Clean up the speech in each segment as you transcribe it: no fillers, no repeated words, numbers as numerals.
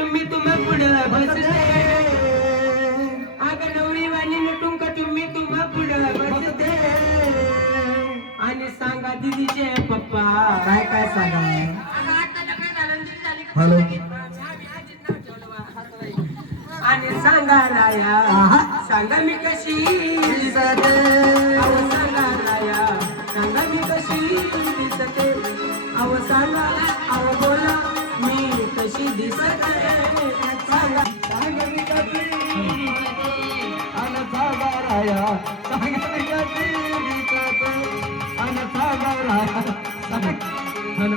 तुम्ही तुम्हा पुढं बसते अगं नवरी वाणी नटून का तुम्ही तुम्हा पुढं बसते आणि सांगा दीदीचे पप्पा काय काय सांगा हॅलो आणि सांगा राया सांगा मी कशी दिसते अहो सांगा राया सांगा मी कशी दिसते अहो सांगा अहो बोला मी कशी दिसते सांगा सांगा मी कशी आणि सांगा राया सांगा मी कशी दिसते आणि सांगा राया हॅलो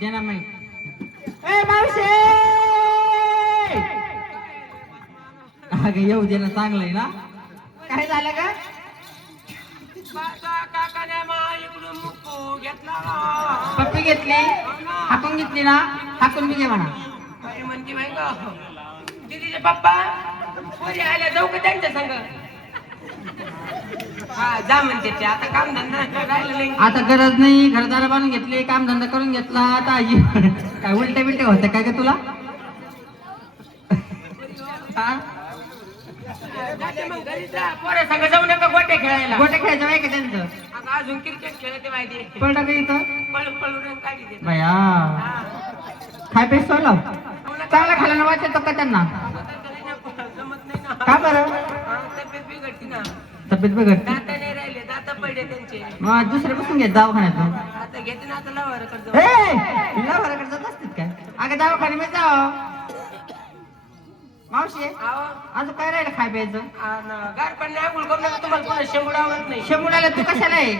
देणार नाही ए मावशी अगं येऊ दे ना चांगलंय ना काय झालं का काकाने इकडून मुक्कू घेतला पप्पी घेतली हाकून घेतली ना हाकून बी घे म्हणा काय म्हणते माहिती का दीदीचे पप्पा पोरी आल्या जाऊ का त्यांच्या संग हा जा म्हणते ते आता काम धंदा राहिलं आता गरज नाही घरदार बांधून घेतली काम धंदा करून घेतला आता काय उलटे बिलटे होते काय का तुला हा मग घरी जा पोरं संग जाऊ नका गोट्या खेळायला गोटे खेळायचं माहिती का त्यांचं आता अजून क्रिकेट खेळते माहिती पडलं का इथं पळून पळून काढी देते भया खाय पेस सोडलं चांगला खायला ना वाटत का त्यांना जमत नाही ना का बरं तब्येत बिघडती ना तब्येत बिघडते दाता नाही राहिले दाता पडले त्यांचे मग दुसरे बसून घेत दवाखान्यातून आता घेते ना आता लावारकडे लवकराकडे जात असतील काय अगं दवाखान्यात जाव मावशी अजून काय राहिलं खाय प्यायचं गार पण आंघोळ करू नका तुम्हाला पुन्हा शेंबूड आवडत नाही शेंबुडाला तू कशाला आहे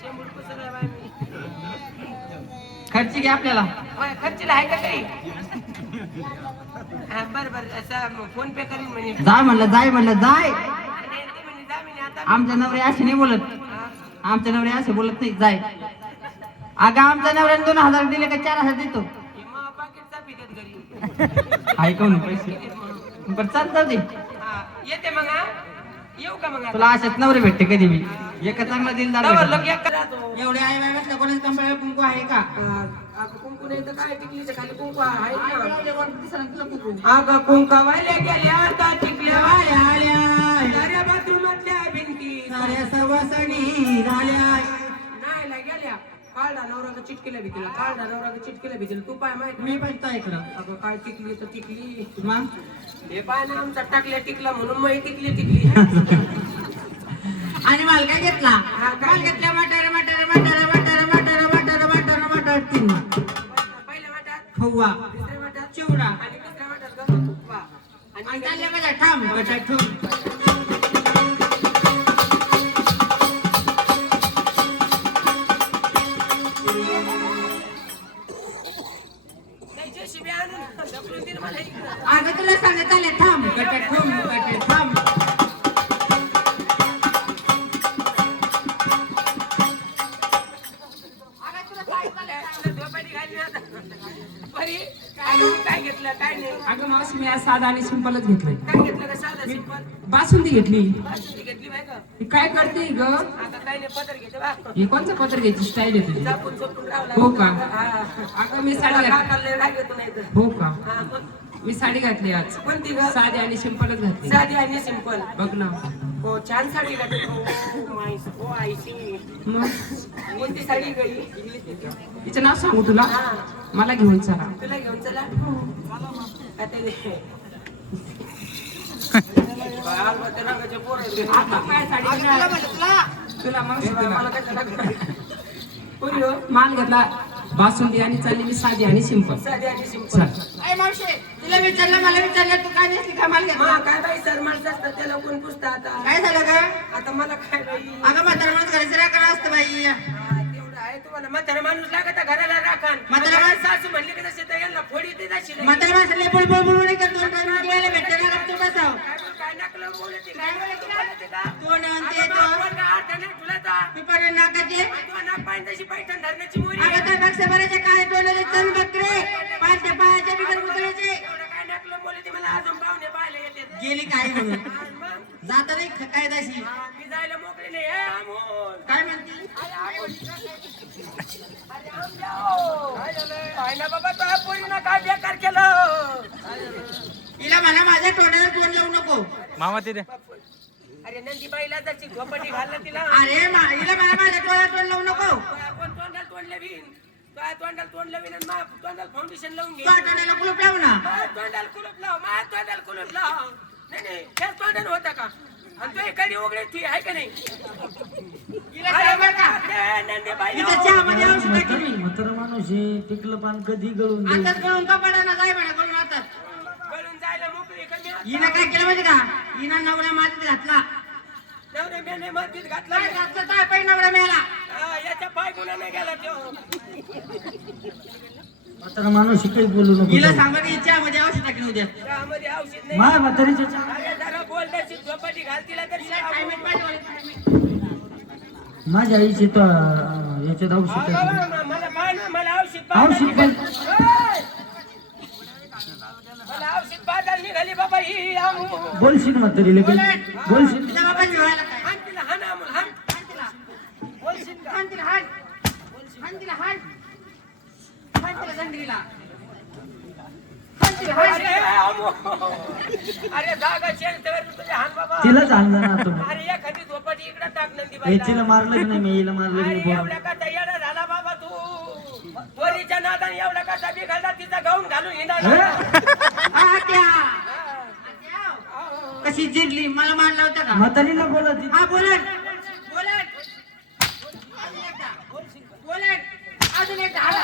शेंबूड पुसलाय बाई मी खर्ची घे आपल्याला खर्चीला आहे का काही बरं बरं असं फोन पे करीन म्हणे जाय म्हणलं जाय म्हणलं जाय ते म्हणे जा म्हणे आता आमच्या नवरे असे नाही बोलत आमच्या नवरे असे बोलत नाही जाय अगं आमच्या नवऱ्याने 2000 दिले का 4000 देतो मग पाकिट चापी देत घरी ऐकून पैसे बरं चालतं दे येते मग हा येऊ का मग तुला अशाच नवरे भेटते कधी मी एका चांगला दिलदार राहतो एवढे आई बाबातल्या कोणाच कंपनी कुंकू आहे का कुंकू नाही तर काय टिकलीच्या खाली कुंकू आहे ना अगं कुंकावाल्या गेल्या आता टिकल्या वाल्या आल्या साऱ्या बाथरूमातल्या भिंती साऱ्या सवासणी झाल्या नाहीला गेल्या काळडा नवरा चिटकेला भीतीला काळडा नवरा चिटकेला भीतीला तू पाय माहिती मी पण ऐकलं अगं काय टिकली तर टिकली मग हे पाय ना आमचा टाकल्या टिकला म्हणून मग टिकली आणि माल काय घेतला माल घेतला मटर मटर मटर मटर मटर मटर मटर मटर 3 पहिल्या वाट्यात खवा दुसऱ्या वाट्यात चिवडा आणि दुसऱ्या वाट्यात गहू तुपा आणि चालले माझ्या ठाम बटाट ठेवून अगं तुला सांगत आले थांब बटाट ठेवून बटाट थांब काय घेतलं काय नाही अगं मावशी मी आज साधा आणि सिंपलच घेतलंय काय घेतलं का साधं सिंपल बासुंदी घेतली बासुंदी घेतली बाय का ही काय करते ग आता काय नाही पदर घेते बा हे कोणचं पत्र घ्यायची स्टाईल आहे तुझी चापून चोपून रावला हो का हा अगं मी साडी घातली काकाला राग येतो नाही तर हो का हा मग मी साडी घातली आज कोणती ग साधी आणि सिंपलच घातली साधी आणि सिंपल बघ ना हो छान साडी घातली हो आईशी मग कोणती साडी गई तिचं नाव सांगू तुला मला घेऊन चला तुला घेऊन चला आता आता काय साडी घेणार? तुला मावशी तुला माल घेतला बासुंदी आणि चालली मी साधी आणि सिंपल साधी आणि सिंपल अय मावशी तुला विचारलं मला विचारलं तू काय नेसली का माल घेतला काय बाई सर माणसं असतात त्याला कोण पुसतं आता काय झालं का आता मला काय बाई अगं म्हातारा माणूस घराचं राखण असतं बाई तेवढं आहे तुम्हाला म्हातारा माणूस लागत घराला राखण म्हातारा माणूस- सासू म्हणली की तसे तर यांना फोडी ती जाशील म्हातारा माणसाला बोल बोल नाही करतो डोळ्याला भेटते ना तू बसाव काय नकलं बोलते काय बोलते का तू म्हणते आता बापावर का अर्थ नाही तुला पिपाड नाकाचे तू नाक पाहिजे तशी पैठण धरण्याची मोरी अगं तर पक्ष भरायचे काय डोळ्याचे चल बकरे पाचच्या पायाच्या बिगर मुतळाचे एवढं काय नकलं बोलते मला अजून पाहुणे पाहायला येते गेली काय म्हणून मग जाता नाही काय दाशी मी जायला मोकळी नाही हे अमोल काय म्हणते काय ना बाबा तो पोरीनं काय बेकार केलं मामा ते दे. अरे नंदीबाईला जर झोपटी घाललं तिला अरे हिला माझ्या डोळ्यात तोंड लावू नको. आपण तोंडाला तोंड लावीन काय तोंडाला तोंड लावीन आणि तोंडाला फाउंडेशन लावून घे. तोंडाला कुलूप लावू ना. तोंडाला कुलूप लाव तोंडाला कुलूप लाव. नाही नाही त्याच तोंडाने होता का आणि तो एखादी उघडे ती आहे का नाही. नंदीबाई तिच्या चहामध्ये औषध टाकली. म्हातारा माणूस हे टिकलं पान कधी गळून देईल. आताच गळून कपडा ना जाय म्हणा गळून आताच. गळून जायला मोकळी कमी हिनं काय केलं माहिती का? हिनं नवऱ्या मातीत घातला. नवरे मेने मातीत घातला काय घातलं काय पाहिजे नवऱ्या मेला. याच्या पाय गुन्हा गेला तो. म्हातारा माणूस काही बोलू नको. हिला सांगा की चहामध्ये औषध टाकली उद्या. त्यामध्ये औषध नाही. माय म्हातारीच्या चहा- अरे जरा बोल तशी झोपटी घाल तिला तर माझ्या आईची तर याच्यात औषध टाकलं. मला पाय ना मला औषध औषध पण मला औषध बाजार निघाली बाबा ही आमू. बोलशील म्हातारीला काही बोलशील. तिच्या बापाची व्हायला काय? हाण तिला हाण आमू हाण तिला बोलशील का? हाण तिला हाण. हाण तिला हाण. हाण तिला जंगलीला. हाण तिला हाण. अरे आमू अरे जागा चेंज कर तुझे हाण बाबा. तिलाच आणलं ना तुम्ही. अरे एखादी झोपटी इकडे टाक हे नंदीबाईला. तिला मारलं की नाही मी हिला मारलं की अरे नाही बोल. एवढा का तयार झाला बाबा तू पोरीच्या नादाने एवढा का बिघडला तिचा गाऊन घालून हिंडाला. आत्या. कशी जिरली मला मारला होता का? म्हातारीला बोला ती. हा बोलत बोलत बोलत अजून एकदा हाण.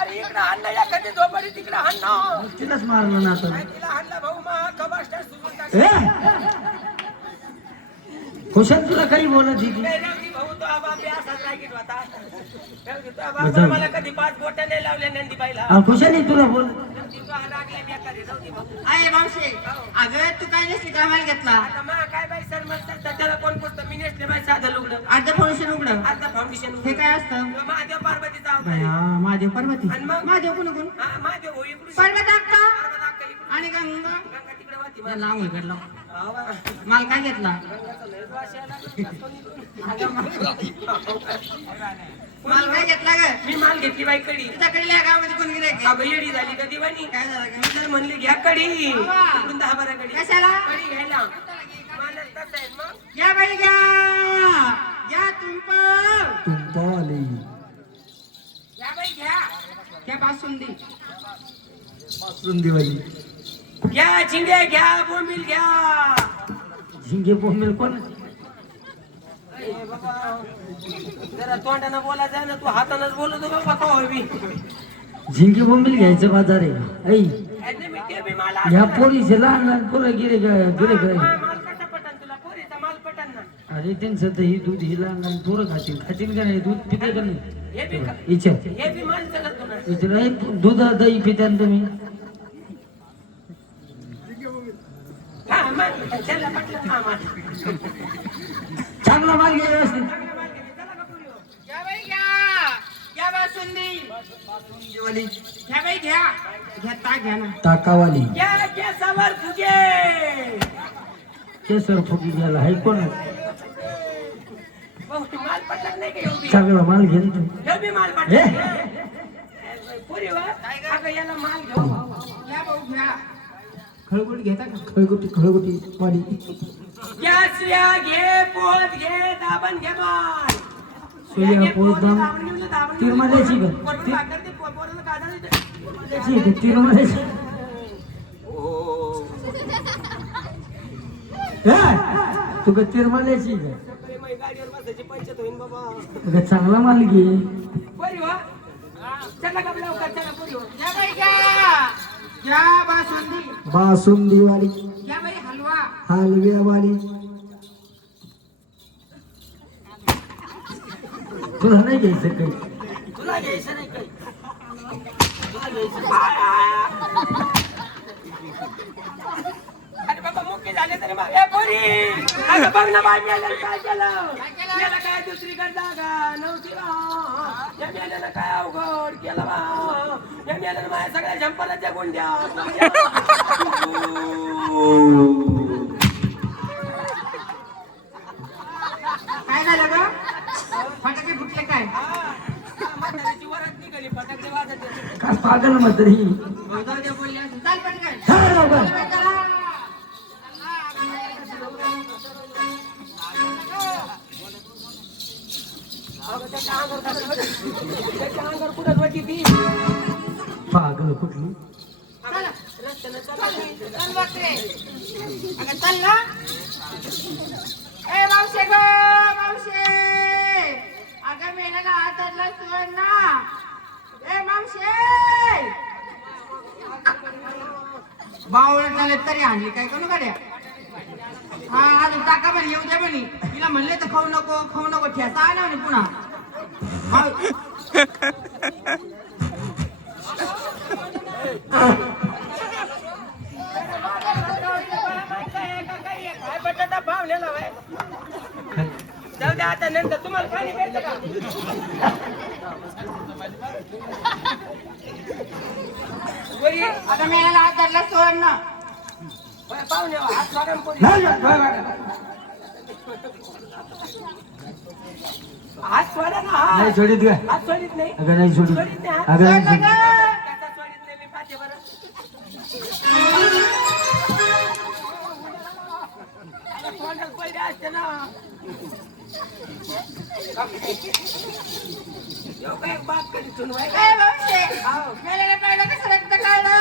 अरे इकडे हाणला एखादी झोपडी तिकडे हाणला. तिलाच मारलं ना आता. तिला हाणला भाऊ मा कबास्टर सुरून टाक. ए? खुशाल तुला काही बोलत ती. नाही रावजी भाऊ तो आबा बी असाच रागीट होता. रावजी तो आबा मला कधी 5 बोटं नाही लावले नंदीबाईला. खुशाली तुला बोल. नंदी तो रागले मी एखादी रावजी भाऊ. अरे मावशे अगं तू काय नसली कामाला घेतला. आता मा काय बाई सर म्हणतात तर त्याला कोण पुस्तक मी नेसले बाई साधं लुगडं. अर्ध फाउंडेशन उघडं. आता फाउंडेशन हे काय असतं? महादेव पार्वतीचा अवतार आहे. हा महादेव पार्वती. आणि मग? महादेव कोण कोण? हा, महादेव हो इकडून पार्वती अक्का पार्वत अक्का इकडून. आणि गंगा गंगा तिकडे वाहती. या लांब इकडला आवा. माल काय घेतला? गंगाचा लय वास यायला लागला. माल काय घेतला ग? मी माल घेतली बाई कडी. तुझ्याकडे या गावामध्ये कोण गिरायक? अगं येडी झाली का दिवाणी. काय झालं ग? मी तर म्हणली घ्या कडी. बाबा. इकडून 10-12 कडी. कशाला? कडी घ्यायला. मला तसं आहे मग. या बाई घ्या या तुंप तुमचा आली. या बाई घ्या घ्या बासुंदी. दिवाळी घ्या चिंगे घ्या बोंबील घ्या. झिंगे बोंबेल कोण. ए बाबा जरा तोंडानं बोलायचं ना तू हातानंच बोलतो बाबा का होय मी. झिंगे बोंबेल घ्यायचं बाजार आहे. ऐ अरे मी ते बी मला ह्या पोरीचे लहान लहान पोरं गिरे गिरे माल कसा पटन तुला पोरीचा माल पटन ना. अरे त्यांचं तर ही दूध ही लहान लहान पोरं खातील का नाही दूध पिते का नाही. हे बी का विचार हे बी माल चलत तुला. विचार दूध दही पिता तुम्ही. हा मग त्याला पटलं हा माल. चांगला माल घ्या व्यवस्थित. या बाई घ्या या बासुंदी. घ्या बाई घ्या घ्या ताक घ्या ना. ताकावाली घ्या केसावर फुगे. केसर फुगी घ्यायला हाय कोण. भाऊ, माल पटत नाही का ह्यो बी? चांगला माल घे ना तू. ह्यो बी माल पटत हे? नाही. पोरी वा, अगं याला माल घेऊ. घ्या भाऊ घ्या. खळगुटी घेता का. खळगुटी वाली. गॅसल्या घे पोत घे दाबण घे माल. सोया, घे, पोत, दाबण. दाबण घेऊन जा, दाबण तीर घेऊन जा. मारायची का? पोरं भाकर दे, पोराला काढा दे. ठीक आहे तिरमाल्याची. तू का तिरमाल्याची का. अरे, माझी गाडीवर बसायची पंचायत होईन बाबा. अगं चांगला माल घे. पोरी वा. चला का लवकर, चला पोरी वा. घ्या बाई घ्या घ्या बासुंदी. बासुंदीवाली घ्या बाई हलवा. हलव्यावाली. तुला नाही घ्यायचं काही. तुला घ्यायचं नाही काही. तुला घ्यायचं. अरे बाबा मुक्की झाले तरी मग ए पोरी अगं बघ ना बाई मेल्यानं काय केलं. याला काय दुसरीकडे जागा नव्हती बा. या मेल्यानं काय अवघड केलं बा. या मेल्यानं माझ्या सगळ्या झंपाला गुंड्या. काय झालं ग? फटाके फुटले काय? म्हातारीची वरात निघाली फटाके वाजत होते. काय पागल म्हातारी. जाऊ द्या बोलली असं. चाल पटकन. चला लवकर. चला बाई, चला. अगं त्याच्या अंगावर कुठं होती ती पागल कुठली चला रस्त्यानं चालली. चल बघते अगं चल ना ए मावशे ग मावशे अगं मेला ना हातातला सोड ना ए मावशे बावळ झाले तरी आणली काय करू गाड्या हा अजून टाका म्हणे येऊ दे म्हणे तिला म्हणले तर खाऊ नको ठेसा आला म्हणे पुन्हा काय बटाटा पावलेला बाय जाऊ द्या आता नंतर तुम्हाला पाणी प्यायचं का बरी आता मेला हातातला सोड ना पाहुणे हात लागून पोरी हात सोडा ना नाही सोडित का हात सोडित नाही अगं नाही सोडित सोडित नाही हात अगं नाही सोडित त्याचा सोडित नाही मी पाहते बरं तोंडाला पहिले असते ना यो काय बाप कधी सुनवाय ए मावशे मेलेला पहिलं कसं रक्त काढलं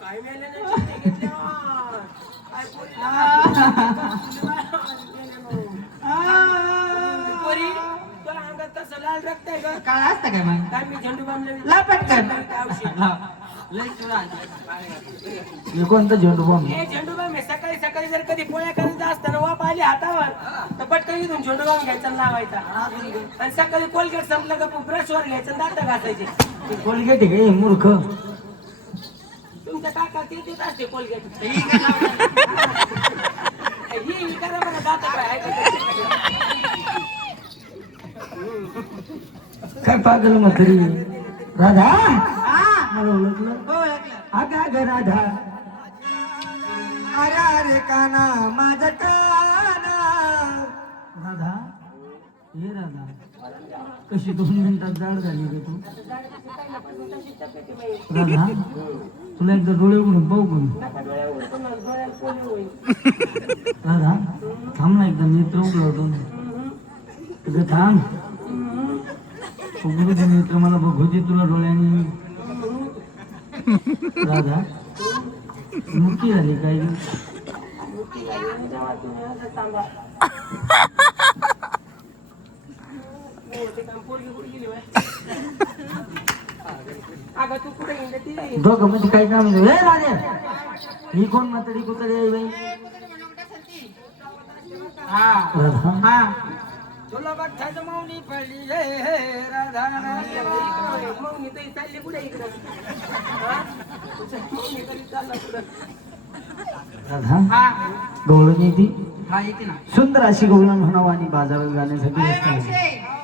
काय मेले नाही घेतल्या काय पोरी तुला अंगात कसं लाल रक्त आहे ग काय असतं काय मग काय मी झेंडू बांधले लापट कर औषध लय तुला हे कोणता झेंडू बॉम्ब हे झेंडू बाम आहे सकाळी सकाळी जर कधी पोळ्या करायचं असताना वाप आली हातावर तर पटकन इथून झेंडू बाम घ्यायचा आणि लावायचा आणि सकाळी कोलगेट संपलं का ब्रशवर घ्यायचं आणि दात घासायचे कोलगेट आहे का हे मूर्ख तुमच्या काका ते देत असते कोलगेट ही विचारा बरं दात काय आहे का? काय पागल म्हातारी राधा हा मला ओळखलं हो लागलं अगा ग राधा अरे अरे काना माझा काना राधा ये राधा कशी 2 मिनिटात जाड झाली ग तू राधा तुला एकदा डोळे उघडून पाहू कोण राधा थांब ना एकदा नेत्र उघडवतो तुझं थांब उघडू दे नेत्र मला बघू दे तुला डोळ्याने राधा मुक्ती झाली काय अगं तू कुठे गेली दोघं म्हणजे काय काम आहे? ए राधे ही कोण म्हातारी कुत्रे आहे बाई हा राधा हा तुला बघायचं मौनी पडली हे राधा मौनी तरी चालली कुठे इकडं मौनी तरी चालला कुठं राधा हा गवळण येते हा येते ना सुंदर अशी गवळण म्हणावं आणि बाजारात जाण्यासाठी ए रस्ता आहे. मावशे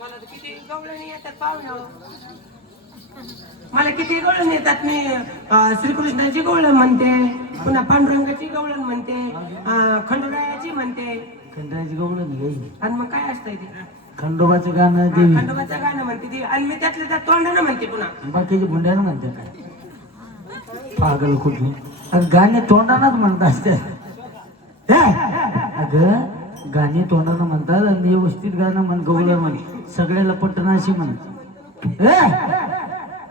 मला तर किती गवळणी येतात पाहुणे मला किती गवळण येतात मी श्रीकृष्णाची गवळण म्हणते पुन्हा पांडुरंगाची गवळण म्हणते खंडोबाची म्हणते खंडोबाची गवळण घे आणि मग काय असतंय ते खंडोबाचं गाणं देवी खंडोबाचं गाणं म्हणते ती आणि मी त्यातल्या त्यात तोंडानं म्हणते पुन्हा बाकीची गुंड्यानं म्हणते काय पागल कुठली अगं गाणे तोंडानंच म्हणत असते अगं गाणे तोंडानं म्हणतात आणि व्यवस्थित गाणं म्हण गवळण म्हण सगळ्याला पटना अशी म्हण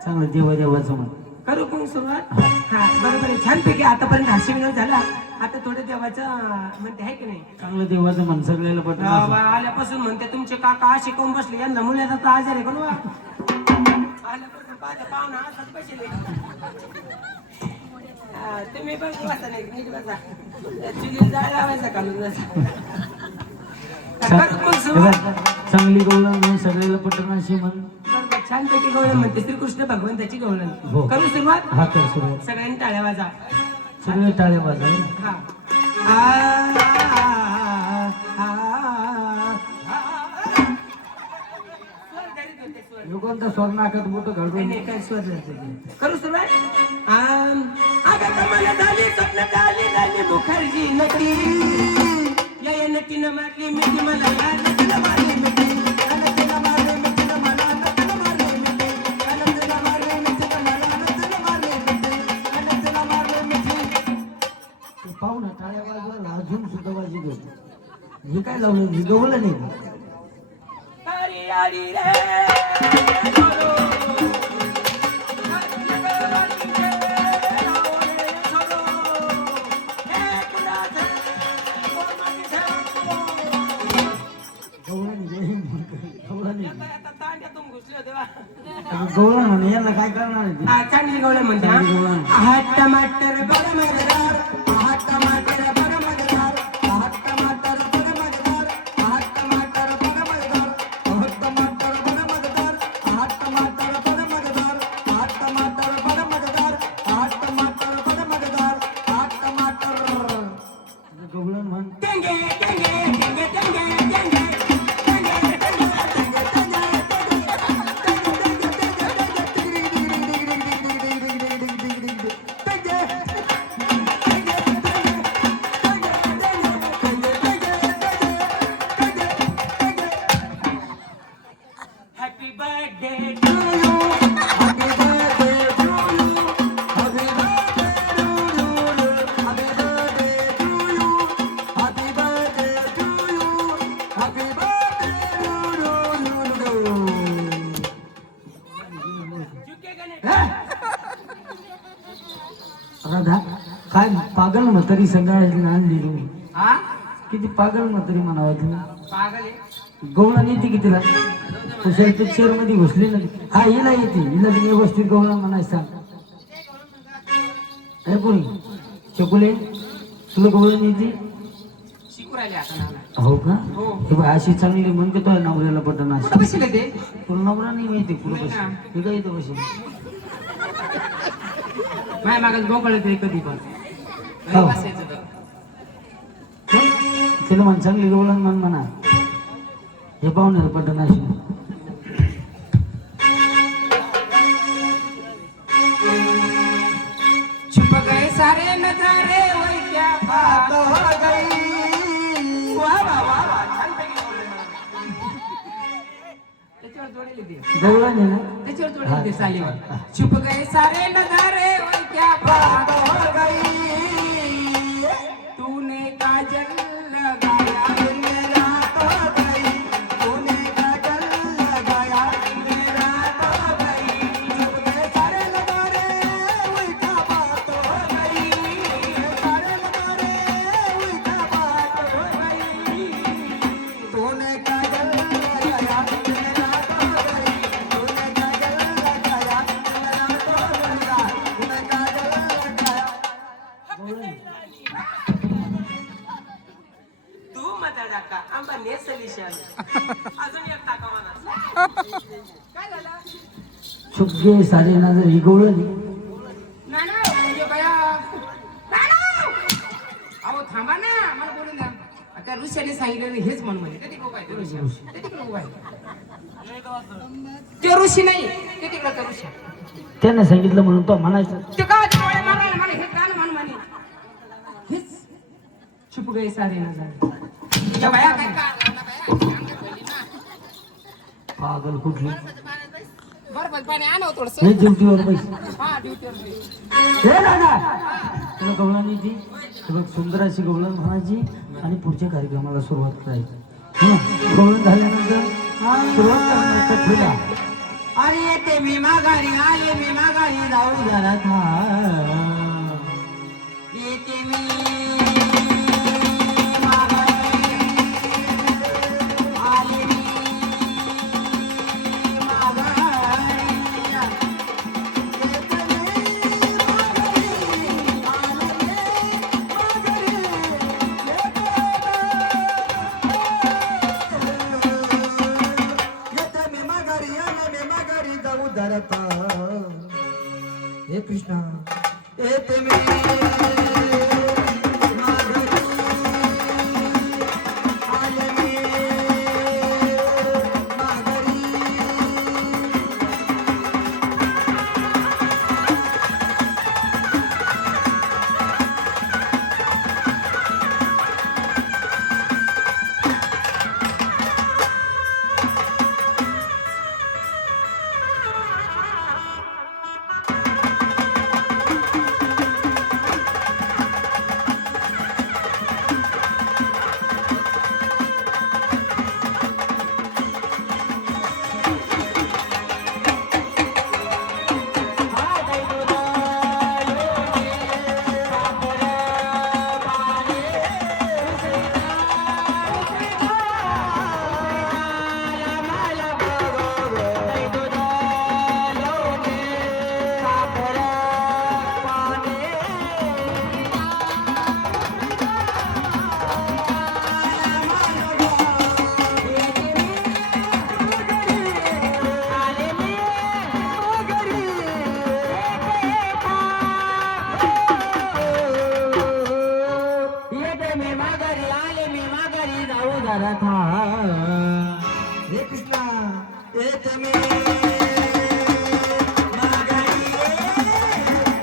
चांगलं देवाचं म्हण करू कोण सुरुवात हा बरोबर आहे छानपैकी आतापर्यंत हास्य विनोद झाला आता थोडं देवाचं म्हणते आहे की नाही चांगलं देवाचं म्हण सगळ्याला पटना आल्यापासून म्हणते तुमचे काका असे कोण बसले यांना मुलाचा तर आजार आहे कोण आल्यापासून पाहुणा असाच बसले तुम्ही पण बसा नाही नीट बसा चुली जाळ लावायचा घालून चांगली गवळण म्हण सगळ्याला पटना अशी म्हण छानपैकी गवळण म्हणते श्रीकृष्ण भगवंताची हो. गवळण करू सुरुवात हा कर सुरुवात सगळ्यांनी टाळ्या वाजा सगळे टाळे वाजव हा लोकांचा स्वर नाकात मोठं घालून करू सुरुवात आता कमाला झाली स्वप्न झाली मुखर्जी नटी या नटीनं मारली मिठी मला या नटीनं मारली मिठी या नटीनं मारली मिठीनं मला नटीनं मारली मिठी या नटीनं मारली मिठीनं मला नटीनं मारली मिठी या नटीनं मारली मिठी पाहू ना टाळ्या वाजवायला अजून सुद्धा वाजी घेतो हे काय लावलं हे गवलं नाही वाडी रे छोरो. नगरवाडी रे राहो रे छोरो. हे कुणाचं कोणाचं आता तांड्यातून घुसले होते बा. गवळण म्हणे यांना काय करणार आहे ते? चांगली गवळण म्हणते चांगली गवळण. हात टमाटर बरं मजेदार. हात टमाटर बरं मजेदार. हात टमाटर बरं मजेदार. हात टमाटर बरं मजेदार. हात टमाटर बरं मजेदार. हात टमाटर बरं मजेदार. हात टमाटर बरं मजेदार. हात टमाटर बरं मजेदार. हात टमाटर गवळण म्हण. टेंगे टेंगे टेंगे टेंगे टेंगे Happy birthday to you. Happy birthday to you. Happy birthday to you. Happy birthday to you. Happy birthday to you. Happy birthday to you. Radha काय पागल म्हातारी सगळ्याची आणली तुम्ही. हा किती पागल म्हातारी म्हणावं तुला. पागल आहे. गवळण येते की तिला कुशल पिक्चर मध्ये घुसली ना ती. हा हिला येते. हिला तुम्ही व्यवस्थित गवळण म्हणायचं सांग. अरे कोणी चकुले तुला गवळण येते. शिकू राहिले आता नाना. हो का हो. हे बघ अशी चांगली म्हणते तो नवऱ्याला पटन कुठं अशी. बसले ते? तुला नवरा नाही माहिती पुढे नाही बस ना. हे काय इथं बसेल. माझ्या मागास बोकळ येते कधी पण. हो. बसायचं तर. तिला म्हण चांगली गवळण म्हण म्हणा. हे पाहुणे पटन अशी. छुप गए सारे नजारे वही क्या बात हो गई. वाह वाह वाह वाह. छानपैकी बोलले. त्याच्यावर जोडेल ते. गवळण आहे ना. त्याच्यावर जोडेल ते सालीवर. छुप गए सारे नजारे वही क्या बात हो गई. तूने काजल लगाया दिल में रात हो गई. तूने काजल लगाया दिल में रात हो गई. छुप गए सारे नजारे वही क्या बात हो गई. सारे नजारे वही क्या बात हो गई. तूने काजल लगाया दिल में रात हो गई. तूने काजल लगाया दिल में रात हो गई. तूने काजल लगाया. तू मता टाका आंबा नेसली शाल. अजून एक टाका मला. काय झालं? चुपगे सारे नजर ही गवळण आहे. नाना म्हणजे बया. नाना! अहो थांबा ना मला बोलून द्या. आता ऋषाने सांगितलं हेच म्हण म्हणे. ते तिकडं उभा आहे, ते ऋषी. ते तिकडं उभा आहे. ते ऋषी नाही ते तिकडं ते ऋषी. त्याने सांगितलं म्हणून तो म्हणायचं. ते का डोळे मारायला मला हेच गाणं म्हण म्हणे. हेच छुप गए सारे नजारे. या बाया काय का पागल कुठली. बरं पाणी आणव थोडस. हे ड्युटीवर पैसे. हा ड्युटीवर जाईल. हे दादा तुला गवळण येते. हे बघ सुंदर अशी गवळण म्हणायची आणि पुढच्या कार्यक्रमाला सुरुवात करायची. हो ना. गवळण झाल्यानंतर सुरुवात करणार कठीला. अरे येते मी माघारी आले मी माघारी जाऊ जरा था. येते मी माघारी आले मी माघारी. येते मी माघारी आले मी माघारी. येते मी माघारी आले मी माघारी जाऊ धरता. हे कृष्णा येते मी माघारी आले मी माघारी. हे कृष्णा येत मी माघारी आली माघारी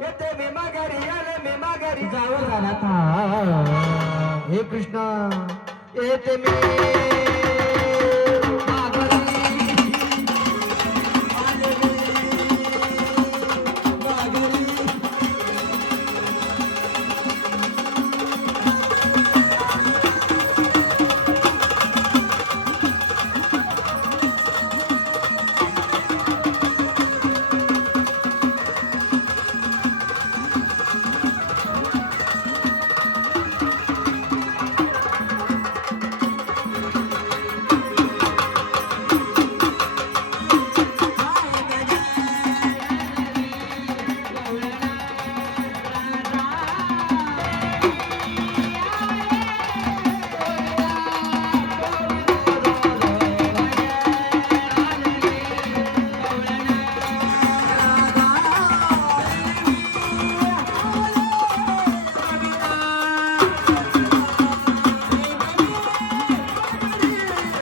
येते मी माघारी आले मी माघारी जावं झाला था हे कृष्णा येते मी